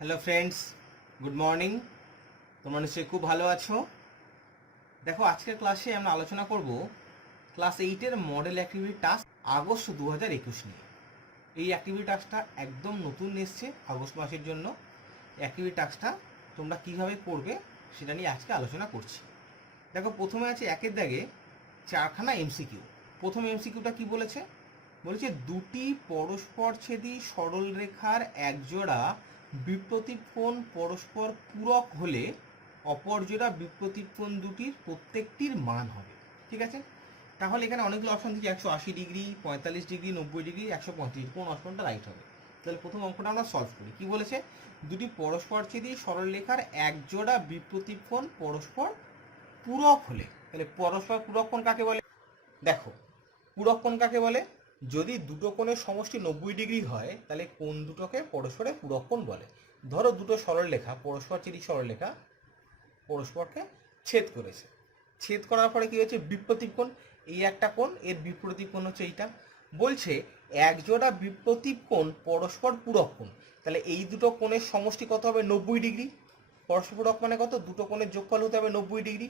Hello friends, good morning. তোমরা নিশ্চয়ই খুব ভালো আছো। দেখো, আজকের ক্লাসে আমরা আলোচনা করব ক্লাস 8-এর মডেল অ্যাক্টিভিটি টাস্ক আগস্ট 2021 নিয়ে। এই অ্যাক্টিভিটি টাস্কটা একদম নতুন এসছে আগস্ট মাসের জন্য। অ্যাক্টিভিটি টাস্কটা তোমরা কীভাবে করবে সেটা নিয়ে আজকে আলোচনা করছি। দেখো, প্রথমে আছে একের দাগে 4খানা এমসিকিউ। প্রথম এমসিকিউটা কি বলেছে? বলেছে দুটি পরস্পরছেদী সরলরেখার একজোড়া বিপ্রতীপ কোণ পরস্পর পূরক হলে অপর জোড়া বিপ্রতীপ কোণ দুটির প্রত্যেকটির মান হবে। ঠিক আছে, তাহলে এখানে অনেকগুলো অপশন দিচ্ছে, 180 ডিগ্রি, 45 ডিগ্রি, 90 ডিগ্রি, 135। কোন অপশনটা রাইট হবে? তাহলে প্রথম অঙ্কটা আমরা সলভ করি। কি বলেছে? দুটি পরস্পরছেদী সরলরেখার একজোড়া বিপ্রতীপ কোণ পরস্পর পূরক হলে, তাহলে পরস্পর পূরক কোণ কাকে বলে? দেখো, পূরক কোণ কাকে বলে? যদি দুটো কোণের সমষ্টি 90 ডিগ্রি হয় তাহলে কোণ দুটোকে পরস্পরের পূরক কোণ বলে। ধরো দুটো সরলরেখা পরস্পরছেদী সরলরেখা পরস্পরকে ছেদ করেছে। ছেদ করার পরে কি হচ্ছে? বিপ্রতীপ কোণ। এই একটা কোণ, এর বিপ্রতীপ কোণ হচ্ছে এইটা। বলছে একজোড়া বিপ্রতীপ কোণ পরস্পর পূরক কোণ, তাহলে এই দুটো কোণের সমষ্টি কত হবে? 90 ডিগ্রি। পরস্পর পূরক মানে কত? দুটো কোণের যোগফল হতে হবে 90 ডিগ্রি।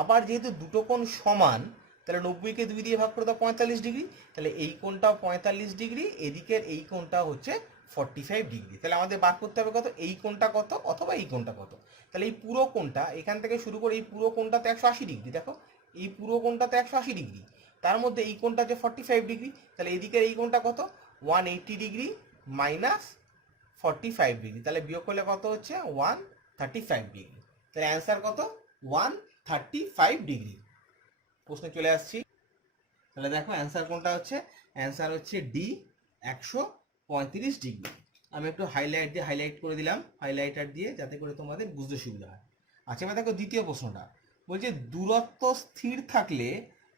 আবার যেহেতু দুটো কোণ সমান, তাহলে 90কে 2 দিয়ে ভাগ করে দাও, 45 ডিগ্রি। তাহলে এই কোণটাও 45 ডিগ্রি, এদিকের এই কোণটা হচ্ছে 45 ডিগ্রি। তাহলে আমাদের বার করতে হবে কত? এই কোণটা কত অথবা এই কোণটা কত। তাহলে এই পুরো কোণটা এখান থেকে শুরু করে এই পুরো কোণটাতে 180 ডিগ্রি। দেখো, এই পুরো কোণটাতে 180 ডিগ্রি, তার মধ্যে এই কোণটা হচ্ছে 45 ডিগ্রি। তাহলে এদিকের এই কোণটা কত? 180 ডিগ্রি মাইনাস 45 ডিগ্রি। তাহলে বিয়োগ করলে কত হচ্ছে? 135 ডিগ্রি। তাহলে অ্যান্সার কত? 135 ডিগ্রি। প্রশ্নে চলে আসছি। তাহলে দেখো অ্যান্সার কোনটা হচ্ছে? অ্যান্সার হচ্ছে ডি, 135 ডিগ্রি। আমি একটু হাইলাইট করে দিলাম, হাইলাইটার দিয়ে, যাতে করে তোমাদের বুঝতে সুবিধা হয়। আচ্ছা, এবার দেখো দ্বিতীয় প্রশ্নটা। বলছে দূরত্ব স্থির থাকলে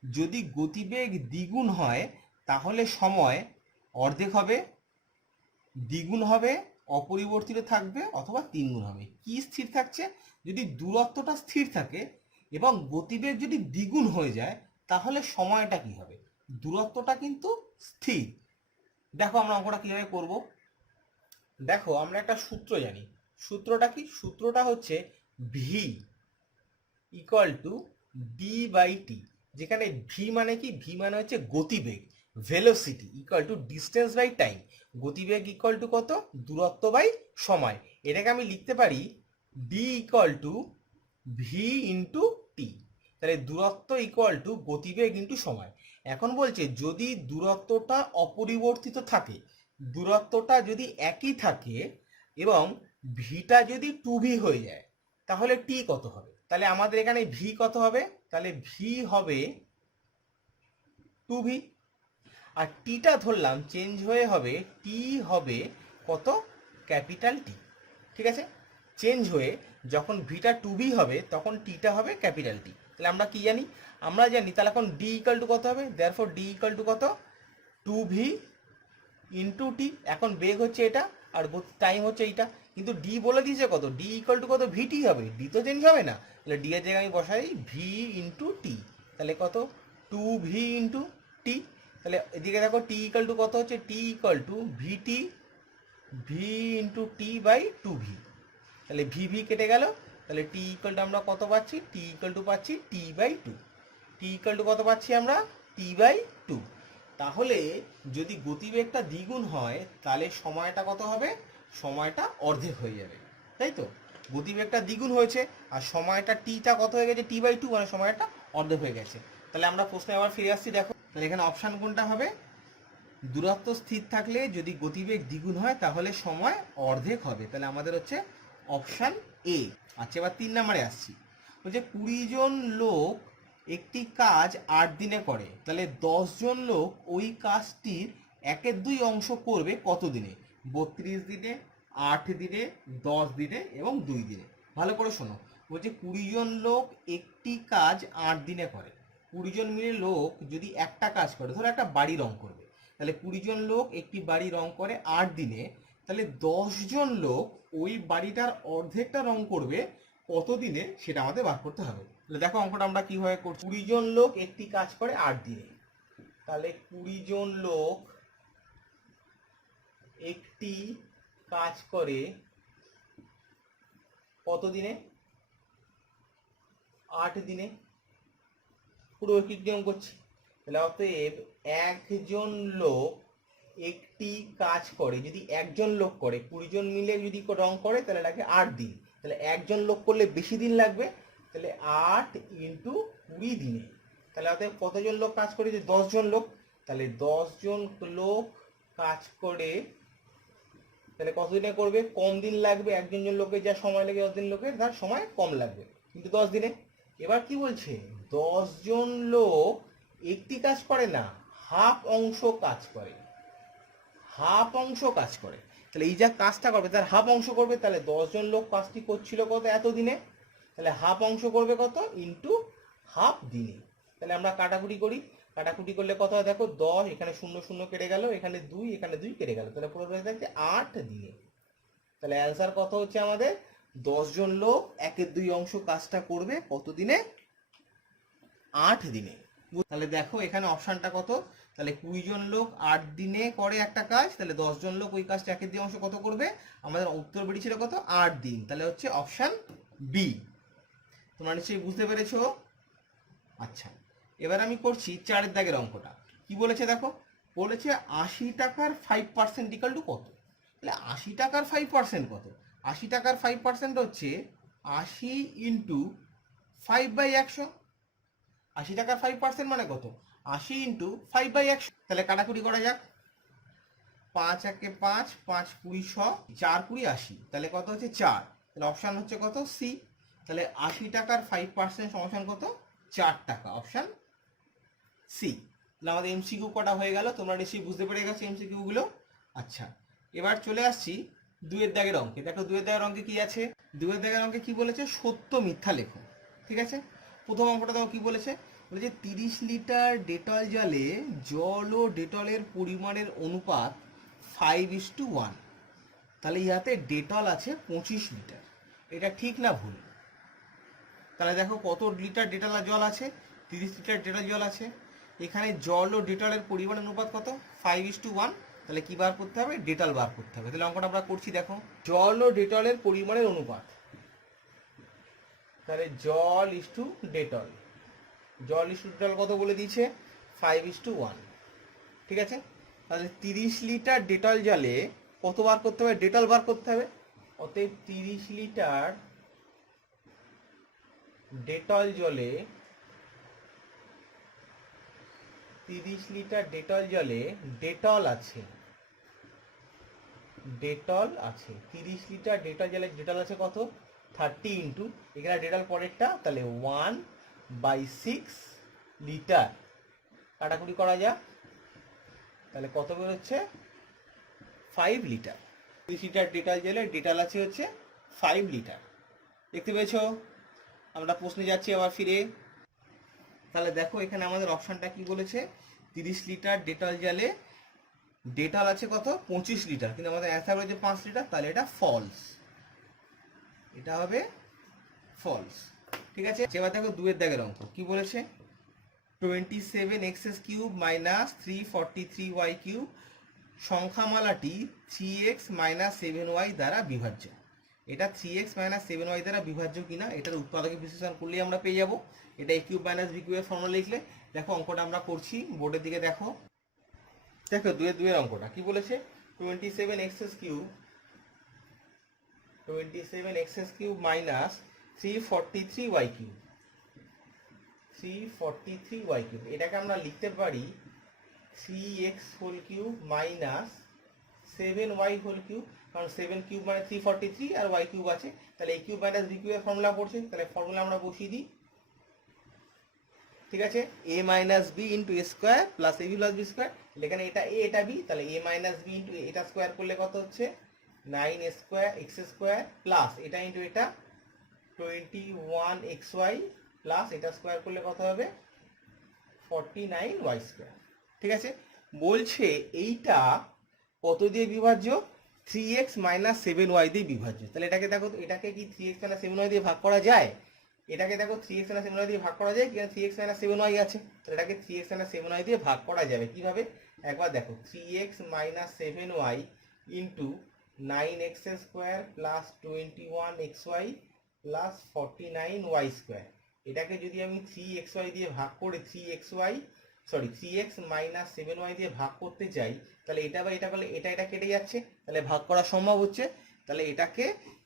যদি গতিবেগ দ্বিগুণ হয় তাহলে সময় অর্ধেক হবে, দ্বিগুণ হবে, অপরিবর্তিত থাকবে অথবা 3 গুণ হবে। কি স্থির থাকছে? যদি দূরত্বটা স্থির থাকে এবং গতিবেগ যদি দ্বিগুণ হয়ে যায় তাহলে সময়টা কি হবে? দূরত্বটা কিন্তু স্থির। দেখো আমরা অঙ্কটা কিভাবে করব। দেখো, আমরা একটা সূত্র জানি। সূত্রটা কি? সূত্রটা হচ্ছে V equal to D by T, যেখানে ভি মানে কি? ভি মানে হচ্ছে গতিবেগ, velocity equal to distance by time. গতিবেগ ইকুয়াল টু কত? দূরত্ব বাই সময়। এটাকে আমি লিখতে পারি D equal to V into T. তাহলে দূরত্ব ইকুয়াল টু গতিবেগ ইন্টু সময়। এখন বলছে যদি দূরত্বটা অপরিবর্তিত থাকে, দূরত্বটা যদি একই থাকে এবং ভিটা যদি 2v হয়ে যায় তাহলে টি কত হবে? তাহলে আমাদের এখানে ভি কত হবে? তাহলে ভি হবে 2v। আর টিটা ধরলাম চেঞ্জ হয়ে হবে, টি হবে কত? Capital T. ঠিক আছে, চেঞ্জ হয়ে যখন ভিটা 2v হবে তখন টিটা হবে ক্যাপিটাল টি। তাহলে আমরা কি জানি? আমরা জানি তাহলে এখন ডি ইকাল টু কত হবে? দেয়ারফর ডি ইকাল টু কত? 2v into T. এখন বেগ হচ্ছে এটা আর টাইম হচ্ছে এইটা, কিন্তু ডি বলে দিয়েছে কত? ডি ইকাল টু কত? ভিটি হবে, ডি তো চেঞ্জ হবে না। তাহলে ডি এর জায়গায় আমি বসাই ভি ইন্টু টি। তাহলে কত? 2v into T. তাহলে এদিকে দেখো টি ইকাল টু কত হচ্ছে? T equal to VT, V into T by 2v। তাহলে ভি ভি কেটে গেল। তাহলে টি ইকাল টু আমরা কত পাচ্ছি? টি ইকাল টু পাচ্ছি টি বাই 2। টি ইকাল টু কত পাচ্ছি আমরা? টি বাই 2। তাহলে যদি গতিবেগটা দ্বিগুণ হয় তাহলে সময়টা কত হবে? সময়টা অর্ধেক হয়ে যাবে, তাই তো? গতিবেগটা দ্বিগুণ হয়েছে আর সময়টা টিটা কত হয়ে গেছে? টি বাই 2, মানে সময়টা অর্ধেক হয়ে গেছে। তাহলে আমরা প্রশ্নে আবার ফিরে আসছি। দেখো, তাহলে এখানে অপশান কোনটা হবে? দূরত্ব স্থির থাকলে যদি গতিবেগ দ্বিগুণ হয় তাহলে সময় অর্ধেক হবে। তাহলে আমাদের হচ্ছে অপশান এ। আচ্ছা, এবার 3 নম্বরে আসছি। বলছে 20 জন লোক একটি কাজ 8 দিনে করে, তাহলে 10 জন লোক ওই কাজটির 1/2 অংশ করবে কত দিনে? 32 দিনে, 8 দিনে, 10 দিনে এবং 2 দিনে। ভালো করে শোনো। বলছে 20 জন লোক একটি কাজ 8 দিনে করে। 20 জন মিলে লোক যদি একটা কাজ করে, ধরো একটা বাড়ি রং করবে, তাহলে 20 জন লোক একটি বাড়ি রং করে 8 দিনে, তাহলে 10 জন লোক ওই বাড়িটার অর্ধেকটা রং করবে কত দিনে, সেটা আমাদের বার করতে হবে। তাহলে দেখো অঙ্কটা আমরা কিভাবে করছি। 20 জন লোক একটি কাজ করে 8 দিনে, তাহলে 20 জন লোক একটি কাজ করে কত দিনে? 8 দিনে। পুরো ঐকিক নিয়ম করছি। তাহলে অতএব একজন লোক একটি কাজ করে, যদি একজন লোক করে, 20 জন মিলে যদি রং করে তাহলে লাগে 8 দিন। তাহলে একজন লোক করলে বেশি দিন লাগবে, তাহলে 8 ইন্টু 20 দিনে। তাহলে অতএব কতজন লোক কাজ করে? যে 10 জন লোক। তাহলে 10 জন লোক কাজ করে, তাহলে কত দিনে করবে? কম দিন লাগবে। একজন লোকের যা সময় লাগে 10 দিন লোকের তার সময় কম লাগবে, কিন্তু 10 দিনে। এবার কি বলছে? 10 জন লোক একটি কাজ করে না, হাফ অংশ কাজ করে। হাফ অংশ কাজ করে, তাহলে এই যা কাজটা করবে তার হাফ অংশ করবে। তাহলে 10 জন লোক কাজটি করছিল কত? এত দিনে। তাহলে হাফ অংশ করবে কত? ইন্টু হাফ দিনে। তাহলে আমরা কাটাকুটি করি। কাটাকুটি করলে কত হয় দেখো? 10, এখানে 0 0 কেটে গেল, এখানে 2, এখানে 2 কেটে গেল, তাহলে পুরো রয়ে থাকছে 8 দিনে। তাহলে অ্যান্সার কত হচ্ছে আমাদের? 10 জন লোক 1/2 অংশ কাজটা করবে কত দিনে? 8 দিনে। তাহলে দেখো এখানে অপশনটা কত? তাহলে 20 জন লোক 8 দিনে করে একটা কাজ, তাহলে 10 জন লোক ওই কাজটা 1/2 অংশ কত করবে? আমাদের উত্তর বেরিয়েছিল কত? 8 দিন। তাহলে হচ্ছে অপশন বি। তোমরা নিশ্চয়ই বুঝতে পেরেছো? আচ্ছা, এবার আমি করছি 4 দাগের অঙ্কটা। কি বলেছে দেখো? বলেছে 80 টাকার 5% ইকুয়াল টু কত? তাহলে 80 টাকার 5% কত? 80 টাকার 5% হচ্ছে 80 ইন্টু 5/100। 80 টাকার 5% মানে কত? 80 ইন্টু 5/100। তাহলে কাটাকুটি করা যাক। 5 একে 5, 5 20 100, 4 20 80। তাহলে কত হচ্ছে? 4। তাহলে অপশান হচ্ছে কত? সি। তাহলে 80 টাকার 5% সমান কত? 4 টাকা। Option C. তাহলে আমাদের এমসিকিউ কটা হয়ে গেল? তোমরা নিশ্চয়ই বুঝতে পেরে গেছো এমসিকিউ গুলো। আচ্ছা, এবার চলে আসছি 2 দাগের অঙ্কে। দেখো 2 দাগের অঙ্কে কি আছে? 2 দাগের অঙ্কে কি বলেছে? সত্য মিথ্যা লেখো। ঠিক আছে, প্রথম অঙ্কটা দেখো কি বলেছে? বলেছে 30 লিটার ডেটল জলে জল ও ডেটলের পরিমাণের অনুপাত 5:1। তাহলে ইহাতে ডেটল আছে 25 লিটার। এটা ঠিক না ভুল? তাহলে দেখো কত লিটার ডেটল আর জল আছে? 30 লিটার ডেটল জল আছে। এখানে জল ও ডেটলের পরিমাণের অনুপাত কত? 5:1। তাহলে কি বার করতে হবে? ডেটল বার করতে হবে। তাহলে অঙ্কটা আমরা করছি। দেখো জল ও ডেটলের পরিমাণের অনুপাত, তাহলে জল ইস টু ডেটল। জল ইস টু ডেটল কত বলে দিয়েছে? 5:1। ঠিক আছে, তাহলে 30 লিটার ডেটল জলে কত বার করতে হবে? ডেটল বার করতে হবে। অতএব 30 লিটার ডেটল জলে 30 লিটার ডেটল জলে ডেটল আছে। ডেটল আছে 30 লিটার ডেটল জলে ডেটল আছে কত? 30 ইন্টু, এখানে ডেটল পরেরটা, তাহলে 1/6 লিটার। কাটাকুটি করা যাক। তাহলে কত বেরোচ্ছে? 5 লিটার। 30 লিটার ডেটল জলে ডেটল আছে হচ্ছে 5 লিটার। দেখতে পেয়েছো? আমরা প্রশ্নে যাচ্ছি আবার ফিরে। তাহলে দেখো এখানে আমাদের অপশনটা কি বলেছে? 30 লিটার ডেটল জলে ডেটল আছে কত? 25 লিটার, কিন্তু আমাদের অ্যান্সার হয়েছে 5 লিটার। তাহলে এটা ফলস। এটা হবে ফলস। ঠিক আছে, এবার দেখো 2 দাগের অঙ্ক কি বলেছে? 27x³ - 343y³ সংখ্যামালাটি 3x - 7y দ্বারা বিভাজ্য। এটা 3x - 7y দ্বারা বিভাজ্য কিনা এটার উৎপাদকে বিশ্লেষণ করলেই আমরা পেয়ে যাব। এটা a³ - b³ এর ফর্মুলা লিখলে। দেখো অঙ্কটা আমরা করছি, বোর্ডের দিকে দেখো। দেখো 2 এর অঙ্কটা কি বলেছে? 27x³ - 343y³। 343y³, এটাকে আমরা লিখতে পারি 3x³ - 7y³, কারণ 7³ মানে 343 আর y³ আছে। তাহলে a³ - b³ এর ফর্মুলা পড়ছে, তাহলে ফর্মুলা আমরা বসিয়ে দিই। ঠিক আছে, a - b into a square plus ab plus b square. এখানে এটা a এটা b, তাহলে a - b ইন্টু এটা স্কোয়ার করলে কত হচ্ছে? 9x² প্লাস এটা ইন্টু এটা 21xy প্লাস এটা স্কোয়ার করলে কত হবে? 49y²। ঠিক আছে, বলছে এইটা কত দিয়ে বিভাজ্য? 3x - 7y দিয়ে বিভাজ্য। তাহলে এটাকে দেখো, এটাকে কি 3x - 7y দিয়ে ভাগ করা যায়? এটাকে দেখো 3x - 7y দিয়ে ভাগ করা যায় কি? 3x - 7y আছে, তাহলে এটাকে 3x - 7y দিয়ে ভাগ করা যাবে কিভাবে? একবার দেখো, 3x - 7y into 9x² plus 21xy plus 49y²। এটাকে যদি আমি 3xy দিয়ে ভাগ করে 3x মাইনাস 7y দিয়ে ভাগ করতে চাই, তাহলে এটা বা এটা করলে এটা এটা কেটে যাচ্ছে, তাহলে ভাগ করা সম্ভব হচ্ছে। তাহলে এটাকে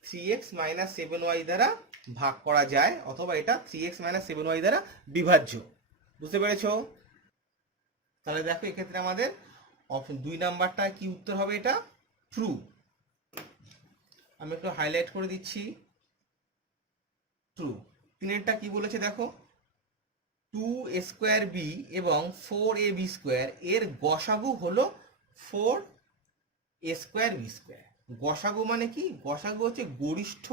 3x মাইনাস 7y দ্বারা ভাগ করা যায়, অথবা এটা 3x মাইনাস 7y দ্বারা বিভাজ্য। বুঝতে পেরেছো? তাহলে দেখো এক্ষেত্রে আমাদের অপশন 2 নাম্বারটা কি উত্তর হবে, এটা ট্রু। আমি একটু হাইলাইট করে দিচ্ছি, ট্রু। তিনেরটা কি বলেছে দেখো, 2a² b এবং 4ab² এর গসাগু হলো 4a² b²। গসাগু মানে কি? গসাগু হচ্ছে গরিষ্ঠ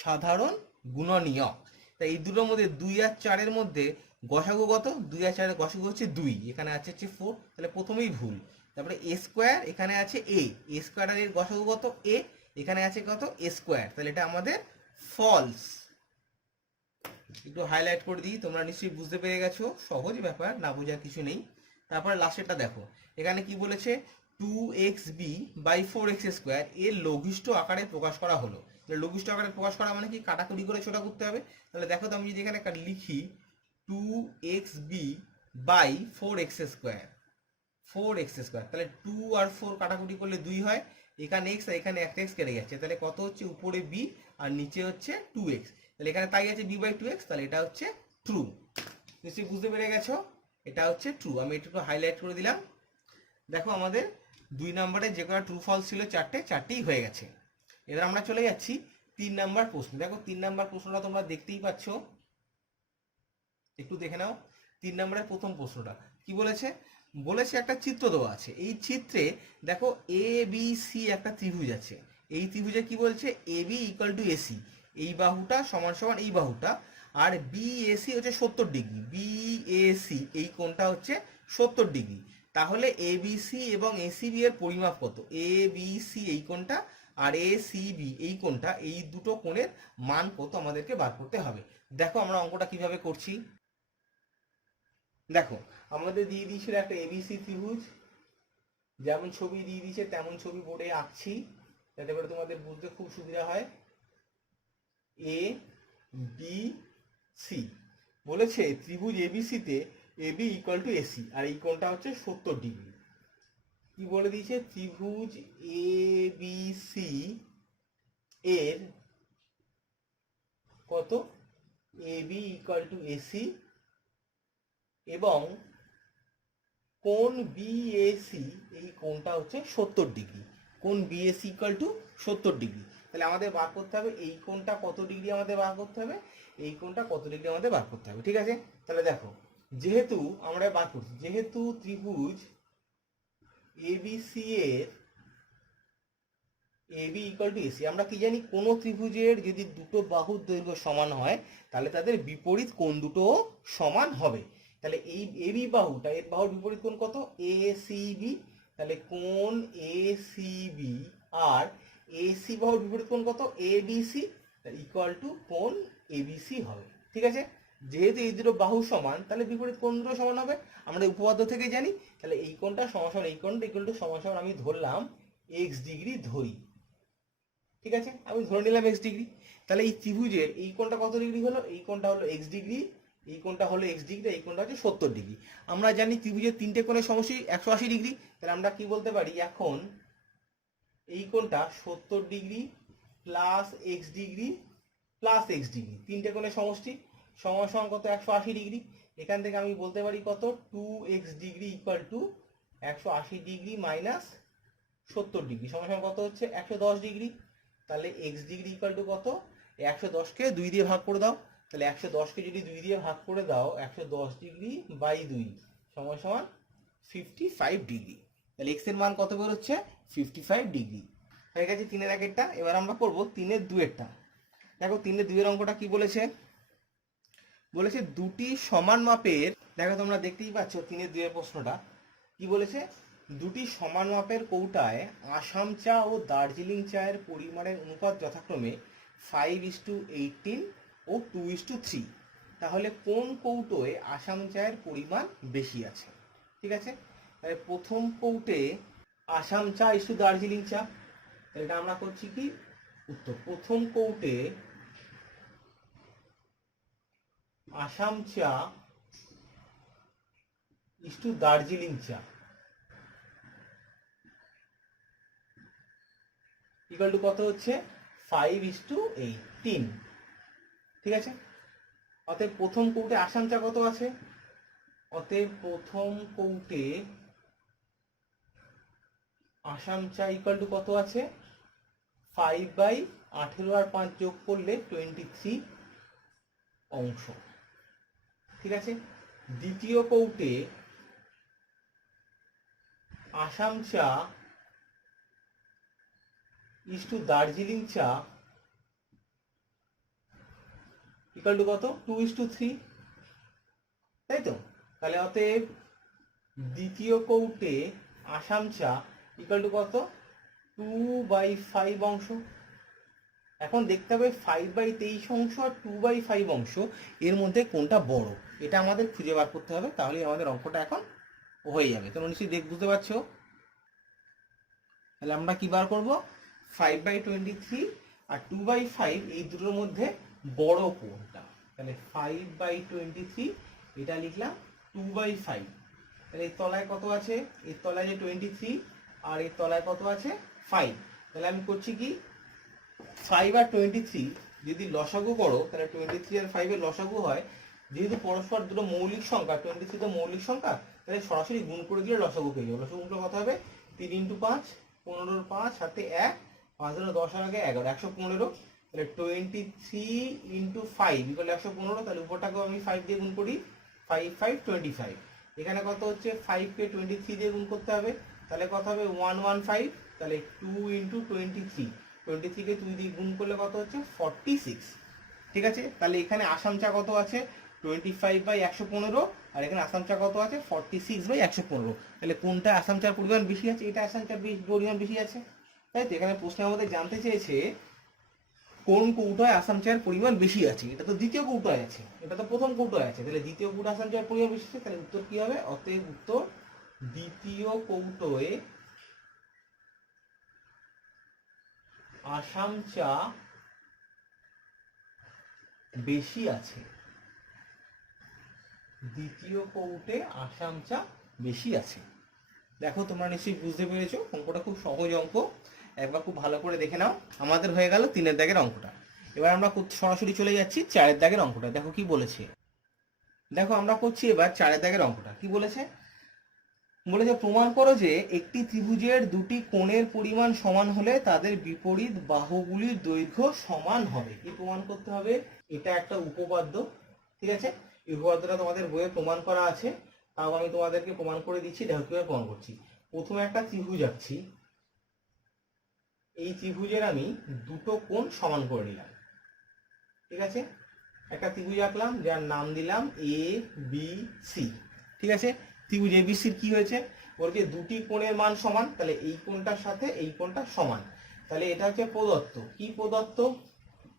সাধারণ গুণনীয়ক। তাই এই দুটোর মধ্যে 2 আর 4-এর মধ্যে গসাগু কত? 2 আর 4-এর গসাগু হচ্ছে 2, এখানে আছে হচ্ছে 4, তাহলে প্রথমেই ভুল। তারপরে a², এখানে আছে a² আর এর গসাগু কত? a, এখানে আছে কত? a², তাহলে এটা আমাদের ফলস। একটু হাইলাইট করে দিই, তোমরা নিশ্চয়ই বুঝতে পেরে গেছো, সহজ ব্যাপার, না বোঝার কিছু নেই। তারপরে লাস্টেরটা দেখো, এখানে কি বলেছে, 2xb বাই 4x² এর লঘিষ্ঠ আকারে প্রকাশ করা হলো। লঘিষ্ঠ আকারে প্রকাশ করা মানে কি? কাটাকুটি করে ছোটা করতে হবে। তাহলে দেখো তো, আমি যদি এখানে লিখি 2xb বাই 4x², তাহলে 2 আর 4 কাটাকুটি করলে 2 হয়, এখানে x আর এখানে একটা x কেটে যাচ্ছে, তাহলে কত হচ্ছে? উপরে b আর নিচে হচ্ছে 2x, তাহলে এখানে তাই আছে b বাই 2x, তাহলে এটা হচ্ছে ট্রু। নিশ্চয়ই বুঝতে পেরে গেছো, এটা হচ্ছে ট্রু। আমি একটু হাইলাইট করে দিলাম। দেখো আমাদের 2 নম্বরে যে কটা ট্রু ফলস ছিল চারটেই হয়ে গেছে। এবার আমরা চলে যাচ্ছি 3 নাম্বার প্রশ্ন। দেখো 3 নাম্বার প্রশ্নটা তোমরা দেখতেই পাচ্ছ, একটু দেখে নাও। 3 নম্বরের প্রথম প্রশ্নটা কি বলেছে? বলেছে একটা চিত্র দেওয়া আছে, এই চিত্রে দেখো এ বি সি একটা ত্রিভুজ আছে। এই ত্রিভুজে কি বলছে? A B equal to AC, এই বাহুটা সমান সমান এই বাহুটা, আর বি এসি হচ্ছে 70 ডিগ্রি, বি এসি এই কোণটা হচ্ছে 70 ডিগ্রি। তাহলে এ বি সি এবং এসিবি এর পরিমাপ কত? এ বি সি এই কোণটা আর এ সি বি এই কোণটা, এই দুটো কোণের মান কত আমাদেরকে বার করতে হবে। দেখো আমরা অঙ্কটা কিভাবে করছি। দেখো আমাদের দিয়ে দিয়েছিল একটা এবিসি ত্রিভুজ, যেমন ছবি দিয়ে দিয়েছে তেমন ছবি বোর্ডে আঁকছি যাতে করে তোমাদের বুঝতে খুব সুবিধা হয়। এ বি সি বলেছে ত্রিভুজ এবিসি তে এবি ইকুয়াল টু এসি, আর এই কোণটা হচ্ছে 70 ডিগ্রি। কি বলে দিয়েছে? ত্রিভুজ এবিসি এর কত? এবি ইকুয়াল টু এসি এবং কোণ বিএসি এই কোণটা হচ্ছে 70 ডিগ্রি। কোণ বিএসি ইকুয়াল টু 70 ডিগ্রি। তাহলে আমাদের বার করতে হবে এই কোণটা কত ডিগ্রি আমাদের বার করতে হবে, এই কোণটা কত ডিগ্রি আমাদের বার করতে হবে। ঠিক আছে, তাহলে দেখো যেহেতু আমরা বার করছি, যেহেতু ত্রিভুজ এবিসি এর এবি ইকুয়াল টু এসি, আমরা কি জানি? কোনো ত্রিভুজের যদি দুটো বাহুর দৈর্ঘ্য সমান হয় তাহলে তাদের বিপরীত কোণ দুটো সমান হবে। তাহলে এই এবি বাহুটা, এর বাহুর বিপরীত কোণ কত? এসিবি। তাহলে কোণ এসিবি আর এসি বাহুর বিপরীত কোণ কত? এবিসি, ইকুয়াল টু কোণ এবিসি হবে। ঠিক আছে, যেহেতু এই দুটো বাহু সমান তাহলে বিপরীত কোণ দুটো সমান হবে, আমরা উপপাদ্য থেকে জানি। তাহলে এই কোণটা সমান সমান এই কোণটা ইকুয়াল টু সমান সমান আমি ধরলাম এক্স ডিগ্রি ধরি। ঠিক আছে, আমি ধরে নিলাম এক্স ডিগ্রি। তাহলে এই ত্রিভুজের এই কোণটা কত ডিগ্রি হলো? এই কোণটা হলো এক্স ডিগ্রি, এই কোণটা হলো এক্স ডিগ্রি, এই কোণটা হচ্ছে 70 ডিগ্রি। আমরা জানি ত্রিভুজের তিনটে কোণের সমষ্টি 180 ডিগ্রি। তাহলে আমরা কি বলতে পারি? এখন এই কোণটা 70 degree plus x degree plus x degree, তিনটে কোণের সমষ্টি সমান সমান কত? 180 ডিগ্রি। এখান থেকে আমি বলতে পারি কত? 2x degree equal to 180 degree minus 70 degree সমান সমান কত হচ্ছে? 110 ডিগ্রি। তাহলে এক্স ডিগ্রি ইকুয়াল টু কত? 110কে 2 দিয়ে ভাগ করে দাও। তাহলে 110কে যদি 2 দিয়ে ভাগ করে দাও, 110 ডিগ্রি বাই 2 সমান সমান 55 ডিগ্রি। তাহলে এক্স এর মান কত বেরোচ্ছে? 55 ডিগ্রি। হয়ে গেছে 3-এর একেরটা। এবার আমরা করব 3-এর 2-এরটা। দেখো 3-এর 2-এর অঙ্কটা কি বলেছে? বলেছে দুটি সমান মাপের, দেখো তোমরা দেখতেই পাচ্ছ 3-এর 2-এর প্রশ্নটা কি বলেছে? দুটি সমান মাপের কৌটায় আসাম চা ও দার্জিলিং চায়ের পরিমাণের অনুপাত যথাক্রমে 5:18 ও 2:3। তাহলে কোন কৌটোয় আসাম চায়ের পরিমাণ বেশি আছে? ঠিক আছে, তাহলে প্রথম কৌটে আসাম চা ইস্টু দার্জিলিং চা, এটা আমরা করছি কি উত্তর। প্রথম কৌটে আসাম চা ইস টু দার্জিলিং চা ইকুয়াল টু কত হচ্ছে 5:8 ঠিক আছে। অতএব প্রথম কৌটে আসাম চা কত আছে, অতএব প্রথম কৌটে আসাম চা ইকুয়াল টু কত আছে 5/18 আর 5 যোগ করলে 23 অংশ, ঠিক আছে। দ্বিতীয় কৌটে আসাম চা ইস টু দার্জিলিং চা ইকুয়াল টু কত 2:3, তাই তো। তাহলে অতএব দ্বিতীয় কৌটে আসাম চা ইকুয়াল টু কত 2/5 অংশ। এখন দেখতে হবে 5/23 অংশ আর 2/5 অংশ এর মধ্যে কোনটা বড়, এটা আমাদের খুঁজে বার করতে হবে, তাহলে আমাদের অঙ্কটা এখন হয়ে যাবে। তোমরা নিশ্চয়ই বুঝতে পারছো। তাহলে আমরা কি বার করব 5/23 আর 2/5 এই দুটোর মধ্যে বড় কোনটা। তাহলে 5/23 এটা লিখলাম 2/5, তাহলে এর তলায় কত আছে, এর তলায় যে 23 আর এর তলায় কত আছে 5। তাহলে আমি করছি কি 5 আর 23 যদি লসাগু করো তাহলে 23 আর 5 এর লসাগু হয়, যেহেতু পরস্পর দুটো মৌলিক সংখ্যা 23 তো মৌলিক সংখ্যা, তাহলে সরাসরি গুণ করে দিলে লসাগু পেয়ে যাবে। লসাগু কত হবে 3 × 5 15 5 হাতে 1 5 10 আর আগে 11 115। তাহলে 23 × 5 ইকুয়াল 115। তাহলে উপরটাকেও আমি 5 দিয়ে গুণ করি 5 5 25। এখানে কত হচ্ছে 5 কে 23 দিয়ে গুণ করতে হবে, তাহলে কত হবে 115। তাহলে 2 × 23 23 কে 2 দিয়ে গুণ করলে কত হচ্ছে 46, ঠিক আছে। তাহলে এখানে আসাম চা কত আছে 25/115 আর এখানে আসাম চা কত আছে 46/115। তাহলে কোনটা আসাম চার পরিমাণ বেশি আছে, এটা আসাম চার পরিমাণ বেশি আছে, তাই তো। এখানে প্রশ্ন আমাদের জানতে চেয়েছে কোন কৌটায় আসাম চায়ের পরিমাণ বেশি আছে। এটা তো দ্বিতীয় কৌটায় আছে, এটা তো প্রথম কৌটায় আছে, তাহলে দ্বিতীয় কৌটা আসাম চায়ের পরিমাণ বেশি আছে। তাহলে উত্তর কি হবে, অতএব উত্তর দ্বিতীয় কৌটোয় আসাম চা বেশি আছে। দ্বিতীয় কৌটে আসাম চা বেশি আছে। দেখো তোমরা নিশ্চয়ই বুঝতে পেরেছো, অঙ্কটা খুব সহজ অঙ্ক, একবার খুব ভালো করে দেখে নাও। আমাদের হয়ে গেল 3-এর দাগের অঙ্কটা। এবার আমরা সরাসরি চলে যাচ্ছি 4-এর দাগের অঙ্কটা। দেখো কি বলেছে, দেখো আমরা করছি এবার 4-এর দাগের অঙ্কটা। কি বলেছে, বলেছে প্রমাণ করো যে একটি ত্রিভুজের দুটি কোণের পরিমাণ সমান হলে তাদের বিপরীত বাহুগুলির দৈর্ঘ্য সমান হবে। কি প্রমাণ করতে হবে, এটা একটা উপপাদ্য, ঠিক আছে। এই উপপাদ্যটা তোমাদের বইয়ে প্রমাণ করা আছে, তাও আমি তোমাদেরকে প্রমাণ করে দিচ্ছি। দেখো কিভাবে প্রমাণ করছি। প্রথমে একটা ত্রিভুজ আঁকছি, এই ত্রিভুজের আমি দুটো কোণ সমান করে নিলাম, ঠিক আছে। একটা ত্রিভুজ আঁকলাম যার নাম দিলাম এ বি সি, ঠিক আছে। ত্রিভুজ এ বি সির কি হয়েছে, বলছে দুটি কোণের মান সমান, তাহলে এই কোণটার সাথে এই কোণটা সমান। তাহলে এটা হচ্ছে প্রদত্ত। কি প্রদত্ত,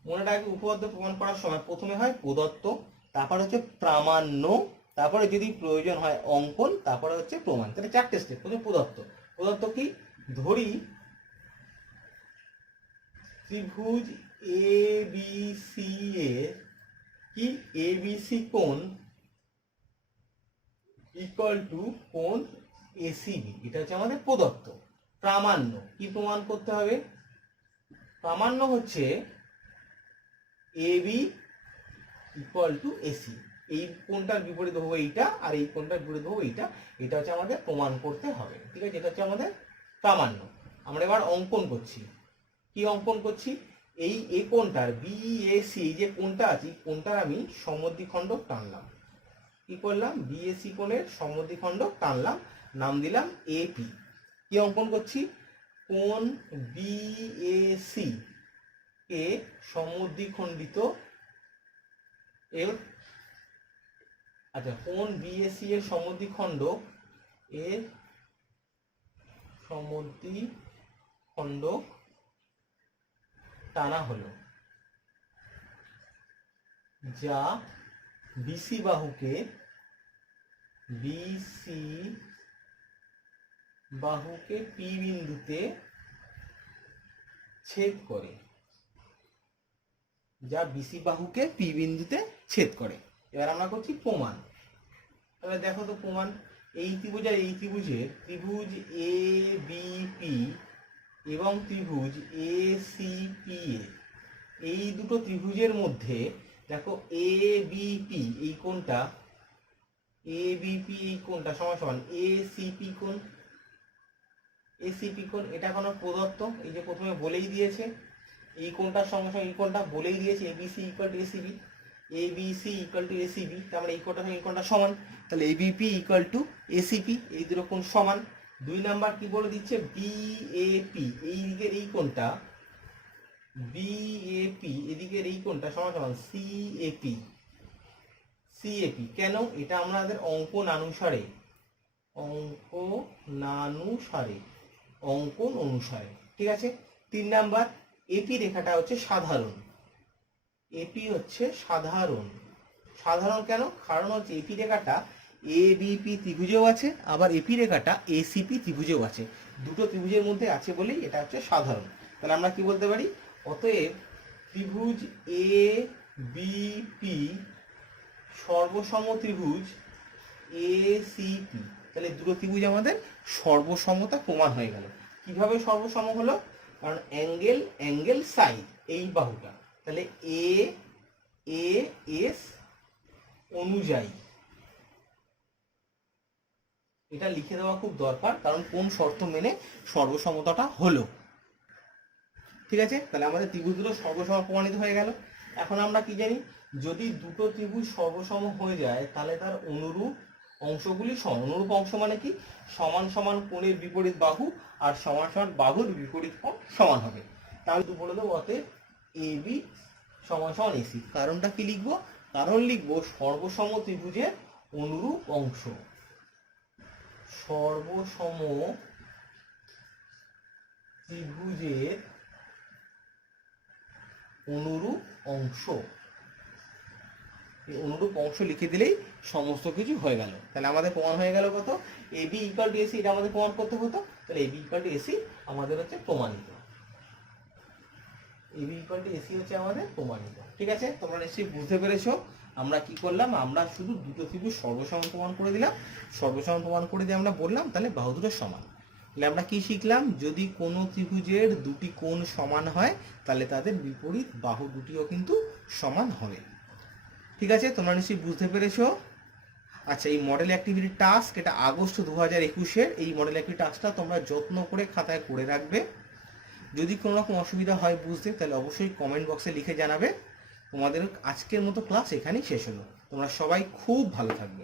মনে রাখবে উপপাদ্য প্রমাণ করার সময় প্রথমে হয় প্রদত্ত, তারপর হচ্ছে প্রামাণ্য, তারপরে যদি প্রয়োজন হয় অঙ্কন, তারপরে হচ্ছে প্রমাণ। তাহলে 4টে স্টেপ। প্রথমে প্রদত্ত। প্রদত্ত কি, ধরি ত্রিভুজ এ বি সি এর কি এ বি সি কোণ ইকুয়াল টু কোণ এসিবি, এটা হচ্ছে আমাদের প্রদত্ত। প্রামাণ্য, কি প্রমাণ করতে হবে, প্রামাণ্য হচ্ছে A B equal to AC, এই কোণটার বিপরীত বাহু এইটা আর এই কোণটার বিপরীত বাহু এইটা, এটা হচ্ছে আমাদের প্রমাণ করতে হবে, ঠিক আছে। এটা হচ্ছে আমাদের প্রামাণ্য। আমরা এবার অঙ্কন করছি। কি অঙ্কন করছি, এই এ কোণটার বিএসি যে কোণটা আছে কোণটার আমি সমদ্বিখণ্ডক টানলাম। কি করলাম, বিএসি কোণের সমদ্বিখণ্ডক টানলাম, নাম দিলাম এপি। কি অঙ্কন করছি, কোণ বিএসি কে সমদ্বিখণ্ডিত এর, আচ্ছা কোণ বিএসি এর সমদ্বিখণ্ডক এর সমদ্বিখণ্ডক টানা হলো, যা বিসি বাহুকে পি বিন্দুতে ছেদ করে, যা বিসি বাহুকে পি বিন্দুতে ছেদ করে। এবার আমরা করছি প্রমাণ। তাহলে দেখো তো প্রমাণ, এই ত্রিভুজ আর এই ত্রিভুজের ত্রিভুজ এ বি পি এবং ত্রিভুজ এ সি পি এ, এই দুটো ত্রিভুজের মধ্যে দেখো এ বি পি এই কোণটা, এ বি পি এই কোণটা সমান সমান এ সি পি কোণ, এ সি পি কোণ এটা কোনো প্রদত্ত, এই যে প্রথমে বলেই দিয়েছে এই কোণটার সঙ্গে সঙ্গে এই কোণটা বলেই দিয়েছে A B C equal to A C B, A B C equal to A C B, তার মানে এই কোণটার সঙ্গে এই কোণটা সমান, তাহলে A B P equal to A C P, এই দুটো কোণ সমান। 2 নাম্বার কি বলে দিচ্ছে বি এ পি, এই দিকের এই কোণটা বি এ পি এদিকের এই কোণটা সমান সমান C A P, C A P কেন, এটা আমাদের অঙ্কন অনুসারে, অঙ্কন অনুসারে, ঠিক আছে। 3 নাম্বার এপি রেখাটা হচ্ছে সাধারণ, এপি হচ্ছে সাধারণ, সাধারণ কেন, কারণ হচ্ছে এপি রেখাটা এ বিপি ত্রিভুজেও আছে, আবার এপি রেখাটা এসিপি ত্রিভুজেও আছে, দুটো ত্রিভুজের মধ্যে আছে বলেই এটা হচ্ছে সাধারণ। তাহলে আমরা কি বলতে পারি, অতএব ত্রিভুজ এ বিপি সর্বসম ত্রিভুজ এসিপি, তাহলে দুটো ত্রিভুজ আমাদের সর্বসমতা প্রমাণ হয়ে গেল। কিভাবে সর্বসম হলো, কারণ অ্যাঙ্গেল সাইড এই বাহুটা, তাহলে এ এস অনুযায়ী, এটা লিখে দেওয়া খুব দরকার, কারণ কোন শর্ত মেনে সর্বসমতাটা হলো, ঠিক আছে। তাহলে আমাদের ত্রিভুজ দুটো সর্বসম প্রমাণিত হয়ে গেল। এখন আমরা কি জানি, যদি দুটো ত্রিভুজ সর্বসম হয়ে যায় তাহলে তার অনুরূপ অংশগুলি সমান, অনুরূপ অংশ মানে কি, সমান সমান কোণের বিপরীত বাহু আর সমান সমান বাহুর বিপরীত কোণ সমান হবে। তাহলে তুই বলে দেবো অতএব এ বি সমান সমান এসি। কারণটা কি লিখবো, কারণ লিখবো সর্বসম ত্রিভুজের অনুরূপ অংশ, সর্বসম ত্রিভুজের অনুরূপ অংশ, অনুরূপ অংশ লিখে দিলেই সমস্ত কিছু হয়ে গেল। তাহলে আমাদের প্রমাণ হয়ে গেল কত, A B equal to AC, এটা আমাদের প্রমাণ করতে হতো, তাহলে A B equal to AC আমাদের হচ্ছে প্রমাণিত, A B equal to AC হচ্ছে আমাদের প্রমাণিত, ঠিক আছে। তোমরা নিশ্চয়ই বুঝতে পেরেছো আমরা কি করলাম, আমরা শুধু দুটো ত্রিভুজ সর্বসম প্রমাণ করে দিলাম, সর্বসম প্রমাণ করে দিয়ে আমরা বললাম তাহলে বাহু দুটো সমান। তাহলে আমরা কি শিখলাম, যদি কোনো ত্রিভুজের দুটি কোণ সমান হয় তাহলে তাদের বিপরীত বাহু দুটিও কিন্তু সমান হবে, ঠিক আছে। তোমরা নিশ্চয়ই বুঝতে পেরেছো। আচ্ছা, এই মডেল অ্যাক্টিভিটি টাস্ক, এটা আগস্ট 2021-এর, এই মডেল অ্যাক্টিভিটি টাস্কটা তোমরা যত্ন করে খাতায় করে রাখবে। যদি কোনো রকম অসুবিধা হয় বুঝতে, তাহলে অবশ্যই কমেন্ট বক্সে লিখে জানাবে। তোমাদের আজকের মতো ক্লাস এখানেই শেষ হলো, তোমরা সবাই খুব ভালো থাকবে।